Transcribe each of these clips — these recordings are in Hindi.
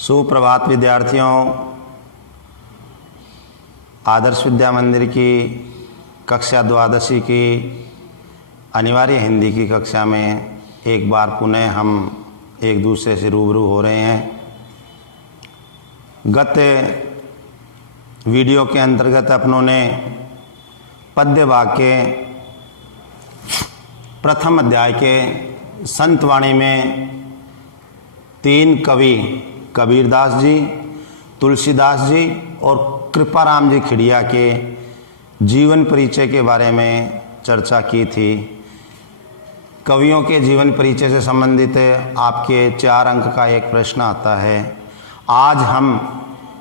सुप्रभात विद्यार्थियों। आदर्श विद्या मंदिर की कक्षा द्वादशी की अनिवार्य हिंदी की कक्षा में एक बार पुनः हम एक दूसरे से रूबरू हो रहे हैं। गत वीडियो के अंतर्गत अपनों ने पद्य वाक्य प्रथम अध्याय के संतवाणी में तीन कवि कबीरदास जी, तुलसीदास जी और कृपाराम जी खिड़िया के जीवन परिचय के बारे में चर्चा की थी। कवियों के जीवन परिचय से संबंधित आपके 4 अंक का एक प्रश्न आता है। आज हम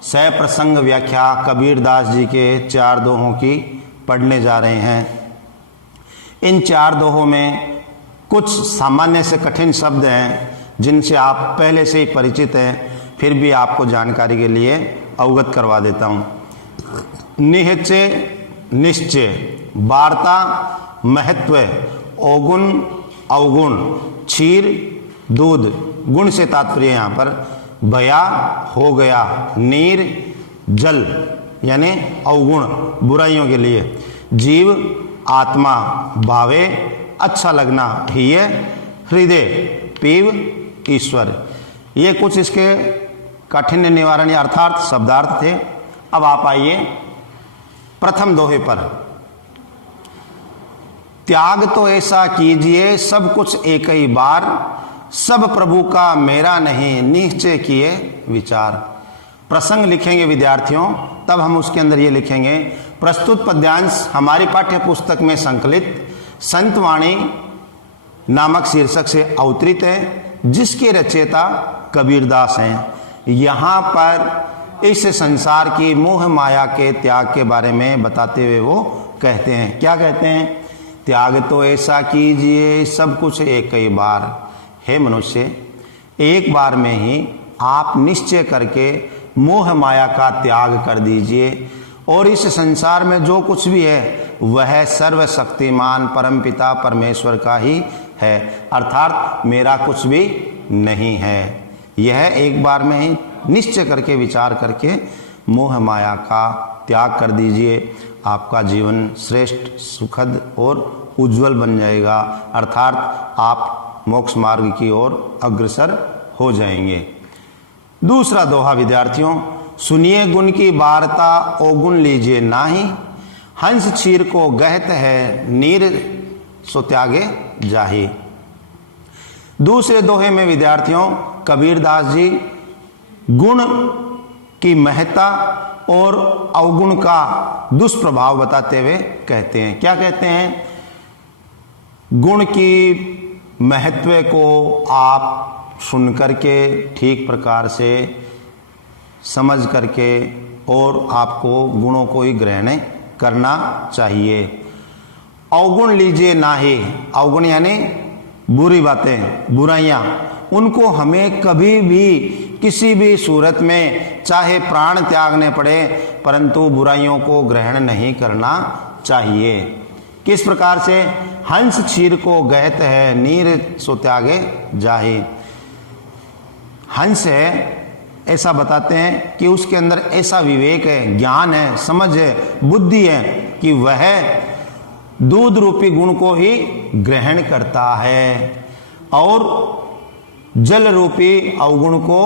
सप्रसंग व्याख्या कबीरदास जी के 4 दोहों की पढ़ने जा रहे हैं। इन 4 दोहों में कुछ सामान्य से कठिन शब्द हैं जिनसे आप पहले से ही परिचित हैं, फिर भी आपको जानकारी के लिए अवगत करवा देता हूँ। निश्चय, निश्चय, वार्ता, महत्व, औगुण, अवगुण, क्षीर, दूध, गुण से तात्पर्य यहाँ पर भया, हो गया, नीर, जल यानी अवगुण बुराइयों के लिए, जीव, आत्मा, भावे, अच्छा लगना, हिय, हृदय, पीव, ईश्वर। ये कुछ इसके काठिन्य निवारण अर्थात शब्दार्थ थे। अब आप आइए प्रथम दोहे पर। त्याग तो ऐसा कीजिए सब कुछ एक ही बार, सब प्रभु का मेरा नहीं निश्चय किए विचार। प्रसंग लिखेंगे विद्यार्थियों, तब हम उसके अंदर ये लिखेंगे। प्रस्तुत पद्यांश हमारी पाठ्य पुस्तक में संकलित संतवाणी नामक शीर्षक से अवतरित है, जिसके रचयिता कबीरदास हैं। यहाँ पर इस संसार की मोह माया के त्याग के बारे में बताते हुए वो कहते हैं, क्या कहते हैं? त्याग तो ऐसा कीजिए सब कुछ एक ही बार। हे मनुष्य, एक बार में ही आप निश्चय करके मोह माया का त्याग कर दीजिए और इस संसार में जो कुछ भी है वह सर्वशक्तिमान परमपिता परमेश्वर का ही है, अर्थात मेरा कुछ भी नहीं है। यह एक बार में ही निश्चय करके विचार करके मोह माया का त्याग कर दीजिए। आपका जीवन श्रेष्ठ, सुखद और उज्जवल बन जाएगा, अर्थात आप मोक्ष मार्ग की ओर अग्रसर हो जाएंगे। दूसरा दोहा विद्यार्थियों, सुनिए गुण की वार्ता औगुण लीजिए नाही, हंस क्षीर को गहत है नीर सो त्यागे जाही। दूसरे दोहे में विद्यार्थियों कबीरदास जी गुण की महत्ता और अवगुण का दुष्प्रभाव बताते हुए कहते हैं। क्या कहते हैं? गुण की महत्व को आप सुन करके ठीक प्रकार से समझ करके और आपको गुणों को ही ग्रहण करना चाहिए। अवगुण लीजिए नाही, अवगुण यानी बुरी बातें, बुराइयां, उनको हमें कभी भी किसी भी सूरत में चाहे प्राण त्यागने पड़े परंतु बुराइयों को ग्रहण नहीं करना चाहिए। किस प्रकार से? हंस क्षीर को गहत है नीर सो त्यागे जाही। हंस है, ऐसा बताते हैं कि उसके अंदर ऐसा विवेक है, ज्ञान है, समझ है, बुद्धि है कि वह दूध रूपी गुण को ही ग्रहण करता है और जल रूपी अवगुण को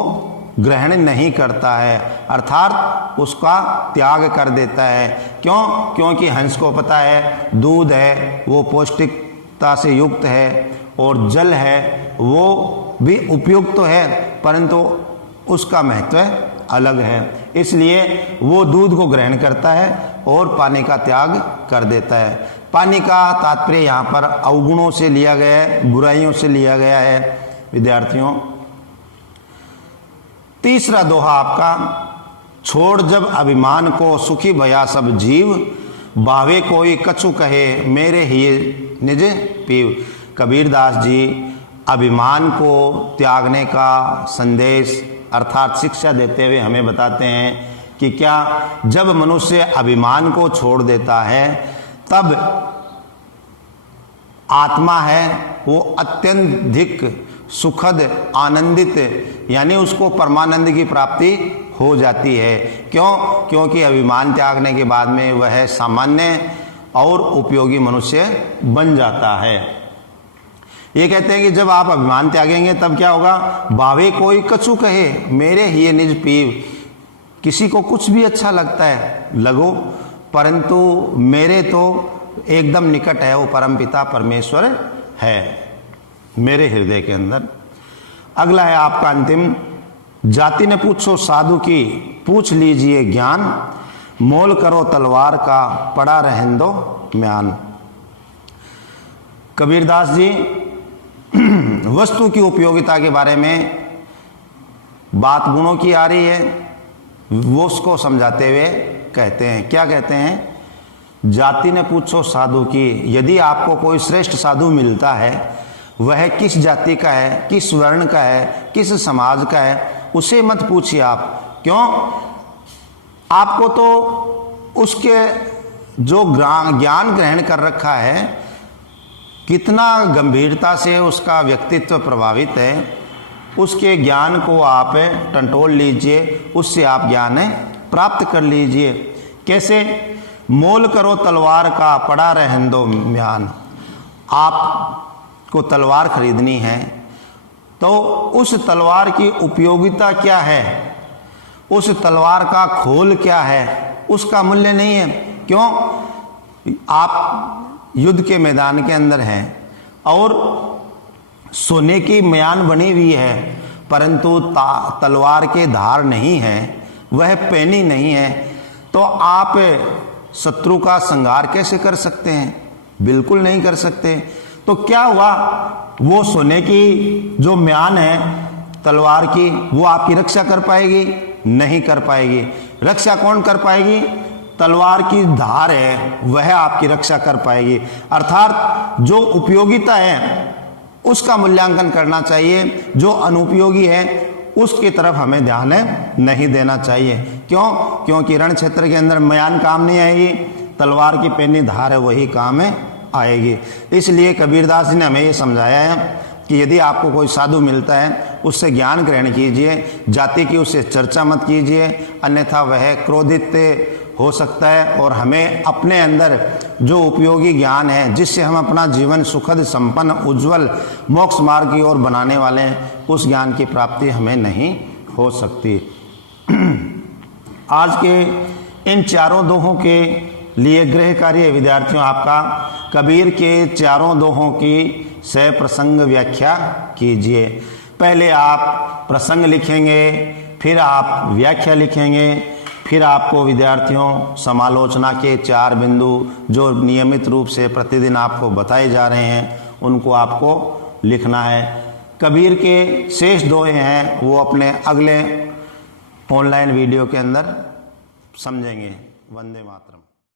ग्रहण नहीं करता है, अर्थात उसका त्याग कर देता है। क्यों? क्योंकि हंस को पता है दूध है वो पौष्टिकता से युक्त है और जल है वो भी उपयुक्त तो है परंतु उसका महत्व अलग है, इसलिए वो दूध को ग्रहण करता है और पानी का त्याग कर देता है। पानी का तात्पर्य यहाँ पर अवगुणों से लिया गया है, बुराइयों से लिया गया है विद्यार्थियों। तीसरा दोहा आपका, छोड़ जब अभिमान को सुखी भया सब जीव, भावे कोई कछु कहे मेरे ही निज पीव। कबीरदास जी अभिमान को त्यागने का संदेश अर्थात शिक्षा देते हुए हमें बताते हैं कि क्या जब मनुष्य अभिमान को छोड़ देता है तब आत्मा है वो अत्यधिक सुखद, आनंदित, यानी उसको परमानंद की प्राप्ति हो जाती है। क्यों? क्योंकि अभिमान त्यागने के बाद में वह सामान्य और उपयोगी मनुष्य बन जाता है। ये कहते हैं कि जब आप अभिमान त्यागेंगे तब क्या होगा? भावे कोई कछु कहे मेरे ही निज पीव, किसी को कुछ भी अच्छा लगता है लगो, परंतु मेरे तो एकदम निकट है वो परमपिता परमेश्वर है मेरे हृदय के अंदर। अगला है आपका अंतिम, जाति ने पूछो साधु की, पूछ लीजिए ज्ञान, मोल करो तलवार का, पड़ा रहन दो म्यान। कबीरदास जी वस्तु की उपयोगिता के बारे में बात गुणों की आ रही है, वो उसको समझाते हुए कहते हैं, क्या कहते हैं? जाति ने पूछो साधु की, यदि आपको कोई श्रेष्ठ साधु मिलता है, वह किस जाति का है, किस वर्ण का है, किस समाज का है, उसे मत पूछिए आप। क्यों? आपको तो उसके जो ज्ञान ग्रहण कर रखा है, कितना गंभीरता से उसका व्यक्तित्व प्रभावित है, उसके ज्ञान को आप टंटोल लीजिए, उससे आप ज्ञान प्राप्त कर लीजिए। कैसे? मोल करो तलवार का, पड़ा रहन दो म्यान। आपको तलवार खरीदनी है तो उस तलवार की उपयोगिता क्या है, उस तलवार का खोल क्या है, उसका मूल्य नहीं है। क्यों? आप युद्ध के मैदान के अंदर हैं और सोने की म्यान बनी हुई है, परंतु तलवार के धार नहीं है, वह पैनी नहीं है, तो आप शत्रु का संहार कैसे कर सकते हैं? बिल्कुल नहीं कर सकते। तो क्या हुआ? वो सोने की जो म्यान है तलवार की, वो आपकी रक्षा कर पाएगी? नहीं कर पाएगी। रक्षा कौन कर पाएगी? तलवार की धार है, वह आपकी रक्षा कर पाएगी। अर्थात जो उपयोगिता है उसका मूल्यांकन करना चाहिए, जो अनुपयोगी है उसकी तरफ हमें ध्यान नहीं देना चाहिए। क्यों? क्योंकि रण क्षेत्र के अंदर म्यान काम नहीं आएगी, तलवार की पैनी धार है वही काम आएगी। इसलिए कबीरदास जी ने हमें ये समझाया है कि यदि आपको कोई साधु मिलता है उससे ज्ञान ग्रहण कीजिए, जाति की उससे चर्चा मत कीजिए, अन्यथा वह क्रोधित हो सकता है। और हमें अपने अंदर जो उपयोगी ज्ञान है, जिससे हम अपना जीवन सुखद, संपन्न, उज्जवल, मोक्ष मार्ग की ओर बनाने वाले हैं, उस ज्ञान की प्राप्ति हमें नहीं हो सकती। आज के इन चारों दोहों के लिए गृह कार्य विद्यार्थियों, आपका कबीर के चारों दोहों की सह प्रसंग व्याख्या कीजिए। पहले आप प्रसंग लिखेंगे, फिर आप व्याख्या लिखेंगे, फिर आपको विद्यार्थियों समालोचना के 4 बिंदु जो नियमित रूप से प्रतिदिन आपको बताए जा रहे हैं उनको आपको लिखना है। कबीर के शेष दोहे हैं वो अपने अगले ऑनलाइन वीडियो के अंदर समझेंगे। वंदे मातरम।